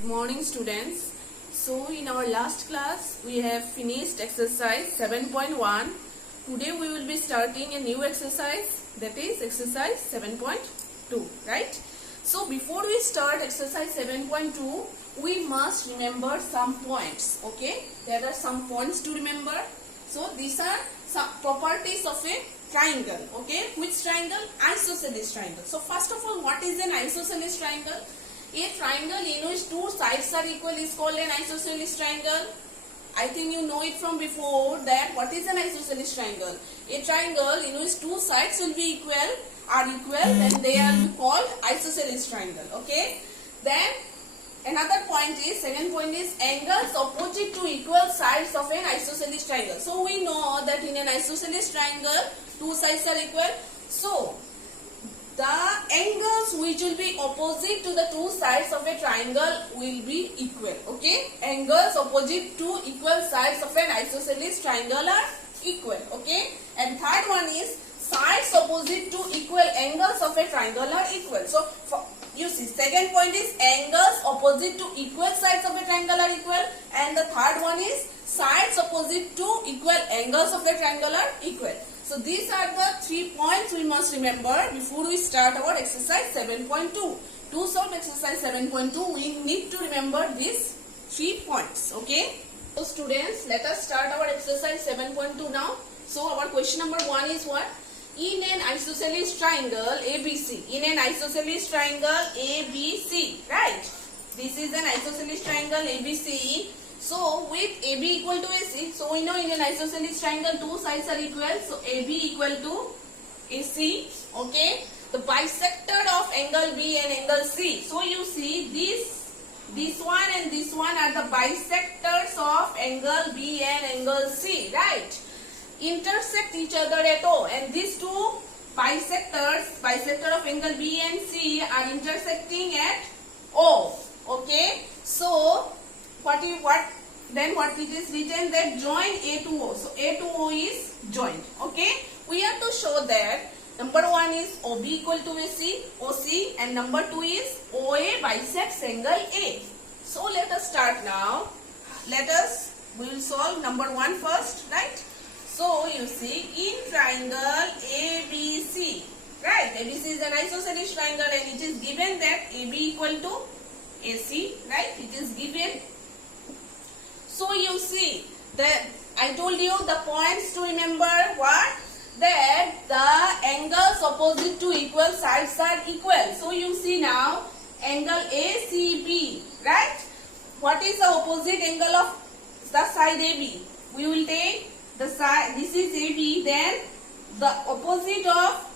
Good morning, students. So in our last class we have finished exercise 7.1. Today we will be starting a new exercise, that is exercise 7.2, right? So before we start exercise 7.2, we must remember some points. Okay, there are some points to remember. So these are some properties of a triangle. Okay, which triangle? Isosceles triangle. So first of all, what is an isosceles triangle? A triangle in which two sides are equal is called an isosceles triangle. I think you know it from before that what is an isosceles triangle. A triangle in which two sides will be equal, then they are called isosceles triangle. Okay. Then another point is, second point is angles opposite to equal sides of an isosceles triangle. So we know that in an isosceles triangle, two sides are equal. So the angles which will be opposite to the two sides of a triangle will be equal. Okay, angles opposite to equal sides of an isosceles triangle are equal. Okay, and third one is sides opposite to equal angles of a triangle are equal. So you see, second point is angles opposite to equal sides of a triangle are equal, and the third one is sides opposite to equal angles of a triangle are equal. So these are the 3 points we must remember before we start our exercise 7.2. To solve exercise 7.2, we need to remember these 3 points. Okay. So students, let us start our exercise 7.2 now. So our question number 1 is what? In an isosceles triangle ABC. In an isosceles triangle ABC. Right. This is an isosceles triangle ABC. So with AB equal to AC, so we know in an isosceles triangle two sides are equal. So AB equal to AC. Okay. The bisector of angle B and angle C. So you see this one and this one are the bisectors of angle B and angle C. Right. Intersect each other at O, and these two bisector of angle B and C are intersecting at O. Okay. So what it is written that join A to O. So A to O is joined. Okay. We have to show that number 1 is OB equal to AC, OC, and number 2 is OA bisects angle A. So let us start now. We will solve number 1 first, right? So you see, in triangle ABC, right? ABC is an isosceles triangle and it is given that AB equal to AC, right? It is given. So you see that I told you the points to remember what? That the angles opposite to equal sides are equal. So you see now angle ACB, right? What is the opposite angle of the side AB? We will take the side, this is AB, then the opposite of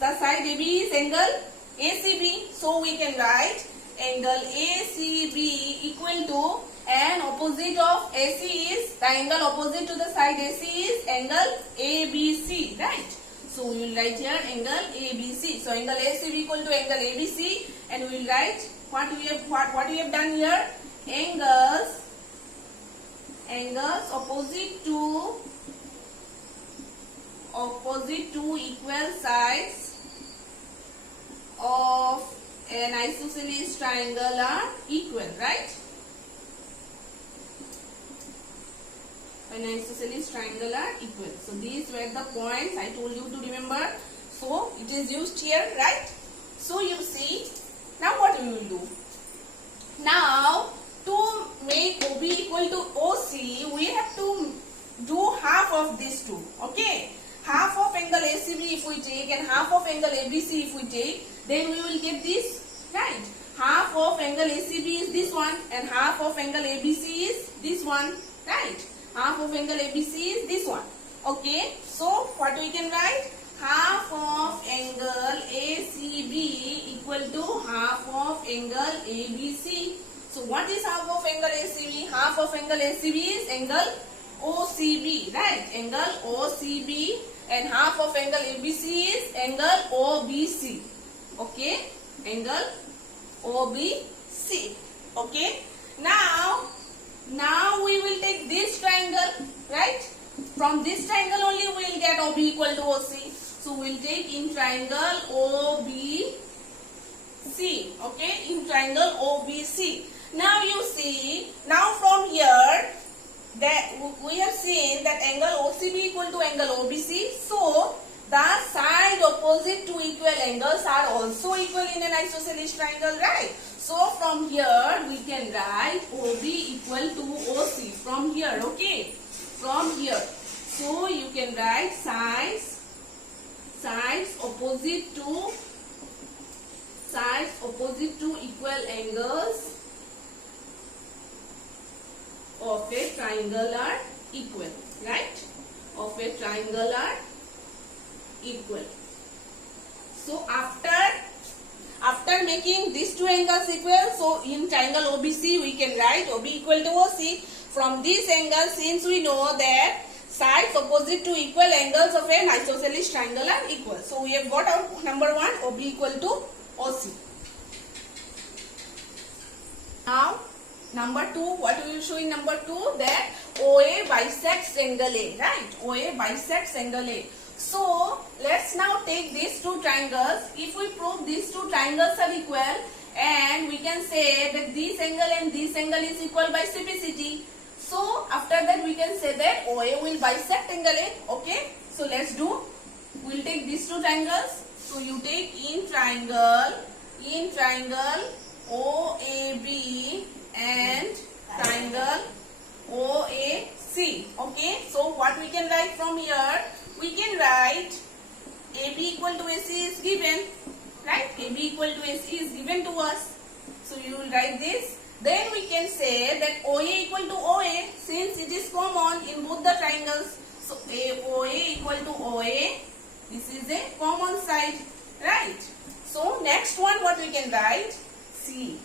the side AB is angle ACB. So we can write angle ACB equal to, and opposite of AC is, the angle opposite to the side AC is angle ABC, right? So we will write here angle ABC. So angle ACB equal to angle ABC, and we will write what we have done here. Angles opposite to equal sides of an isosceles triangle are equal, right? An isosceles triangle are equal. So these were the points I told you to remember. So it is used here, right? So you see, now what we will do? Now to make OB equal to OC, we have to do half of these two. Okay, half of angle ACB if we take and half of angle ABC if we take, then we will get this, right? Half of angle ACB is this one and half of angle ABC is this one, right? Half of angle ABC is this one. Okay, so what we can write? Half of angle ACB equal to half of angle ABC. So what is half of angle ACB? Half of angle ACB is angle OCB, right? Angle OCB, and half of angle ABC is angle OBC. Okay, angle OBC. Okay, now we will take this triangle, right? From this triangle only we will get OB equal to OC. So we will take in triangle OBC. Okay, in triangle OBC. Now you OCB equal to angle OBC. So the side opposite to equal angles are also equal in an isosceles triangle, right? So from here we can write OB equal to OC from here, okay? From here. So you can write sides opposite to equal angles of a triangle are equal, right? Of a triangle are equal. So after making these two angles equal, so in triangle OBC we can write OB equal to OC. From this angle, since we know that sides opposite to equal angles of an isosceles triangle are equal, so we have got our number 1, OB equal to OC. Now number 2, what we will show in number 2, that OA bisects angle A, right? OA bisects angle A. So let's now take these two triangles. If we prove these two triangles are equal, and we can say that this angle and this angle is equal by CPCT. So after that we can say that OA will bisect angle A. Okay. So let's do. We'll take these two triangles. So you take in triangle OAB and triangle OAC. Okay. So what we can write from here? We can write AB equal to AC is given, right? AB equal to AC is given to us. So you will write this. Then we can say that OA equal to OA, since it is common in both the triangles. So OA equal to OA, this is a common side, right? So next one, what we can write? C.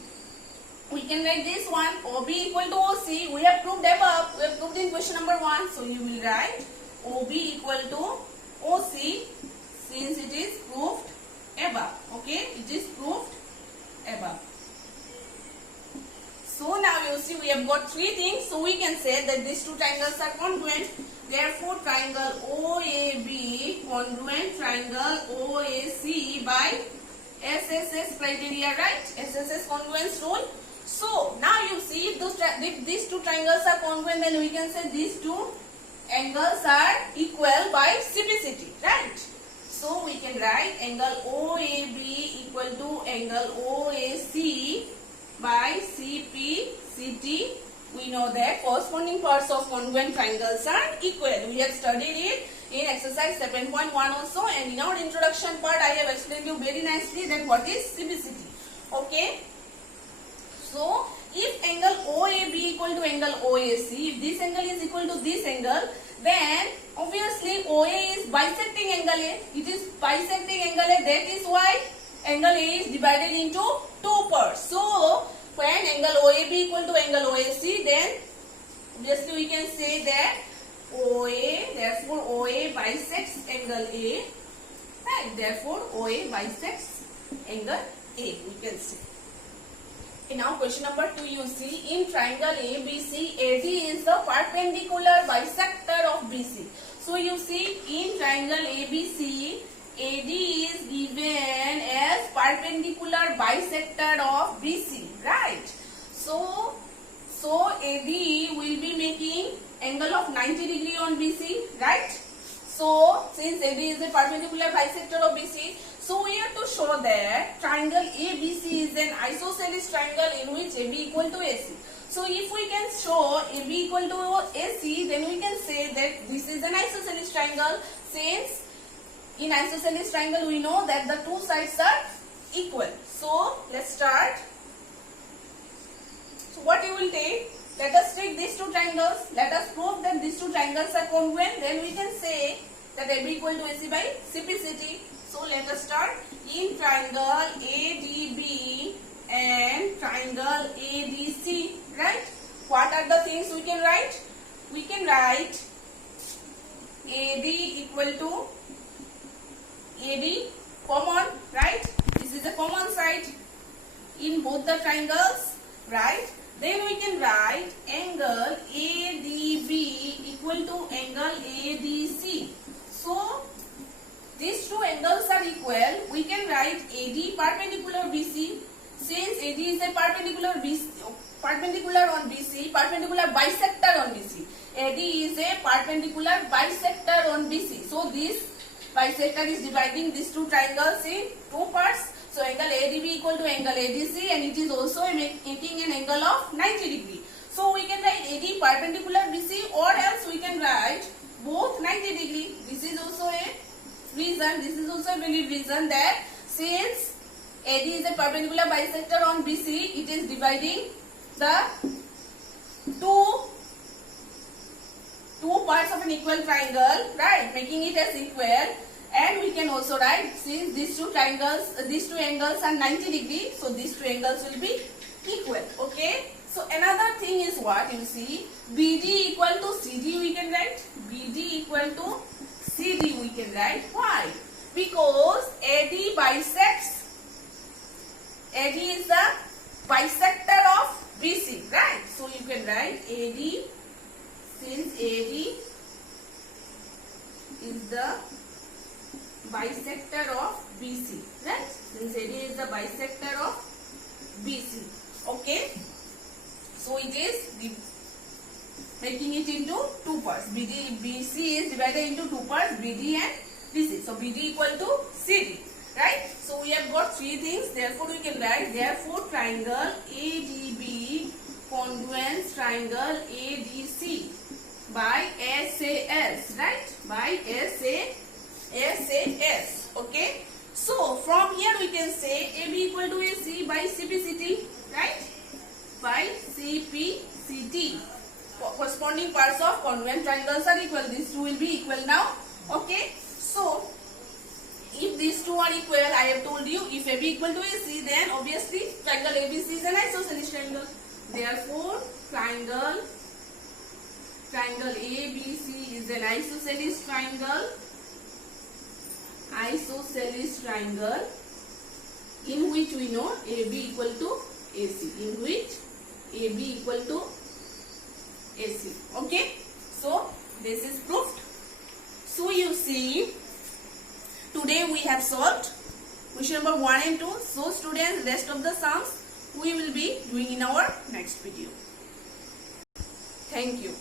We can write this one, OB equal to OC. We have proved above. We have proved in question number 1. So you will write OB equal to OC, since it is proved above. Okay, it is proved above. So now you see we have got 3 things. So we can say that these two triangles are congruent. Therefore triangle OAB congruent triangle OAC by SSS criteria, right? SSS congruence rule. So now you see if these two triangles are congruent, then we can say these two angles are equal by CPCT, right? So we can write angle OAB equal to angle OAC by CPCT. We know that corresponding parts of congruent triangles are equal. We have studied it in exercise 7.1 also, and in our introduction part I have explained you very nicely that what is CPCT. Okay. So if angle OAB equal to angle OAC, if this angle is equal to this angle, then obviously OA is bisecting angle A. It is bisecting angle A. That is why angle A is divided into 2 parts. So when angle OAB equal to angle OAC, then obviously we can say that OA, therefore OA bisects angle A, right? Therefore OA bisects angle A, we can say. Now question number 2, you see in triangle ABC, AD is the perpendicular bisector of BC. So you see in triangle ABC, AD is given as perpendicular bisector of BC, right? So AD will be making angle of 90 degree on BC, right? So since AD is a perpendicular bisector of BC, so we have to show that triangle ABC is an isosceles triangle in which AB equal to AC. So if we can show AB equal to AC, then we can say that this is an isosceles triangle, since in isosceles triangle we know that the two sides are equal. So let's start. So what you will take? Let us take these two triangles. Let us prove that these two triangles are congruent. Then we can say that AB equal to AC by CPCT. So let us start. In triangle ADB and triangle ADC, right? What are the things we can write? We can write AD equal to AD common, right? This is a common side in both the triangles, right? Then we can write angle ADB equal to angle ADC. So these two angles are equal. We can write AD perpendicular BC. Since AD is a perpendicular on BC, perpendicular bisector on BC. AD is a perpendicular bisector on BC. So this bisector is dividing these two triangles in two parts. So angle ADB equal to angle ADC, and it is also making an angle of 90 degree. So we can write AD perpendicular BC, or else we can write both 90 degree. This is also a reason, this is also a valid reason that since AD is a perpendicular bisector on BC, it is dividing the two parts of an equal triangle, right, making it as equal. And we can also write, since these two angles are 90 degree, so these two angles will be equal. Okay, so another thing is what you see, BD equal to CD we can write, BD equal to CD we can write. Why? Because AD bisects, AD is the bisector of BC, right? So you can write AD, since AD is the bisector of BC, right? Since AD is the bisector of BC. Okay, so it is making it into two parts. BC is divided into two parts, BD and BC. So BD equal to CD, right? So we have got three things. Therefore we can write, therefore triangle ADB congruence triangle ADC by SAS, right? By SAS. Okay, so from here we can say AB equal to AC by CPCT, right? By CPCT. Corresponding parts of congruent triangles are equal. These two will be equal now. Okay, so if these two are equal, I have told you, if AB equal to AC, then obviously triangle ABC is an isosceles triangle. Therefore triangle ABC is an isosceles triangle in which we know AB equal to AC, in which AB equal to AC. Okay, so this is proved. So you see, today we have solved question number 1 and 2. So students, rest of the sums we will be doing in our next video. Thank you.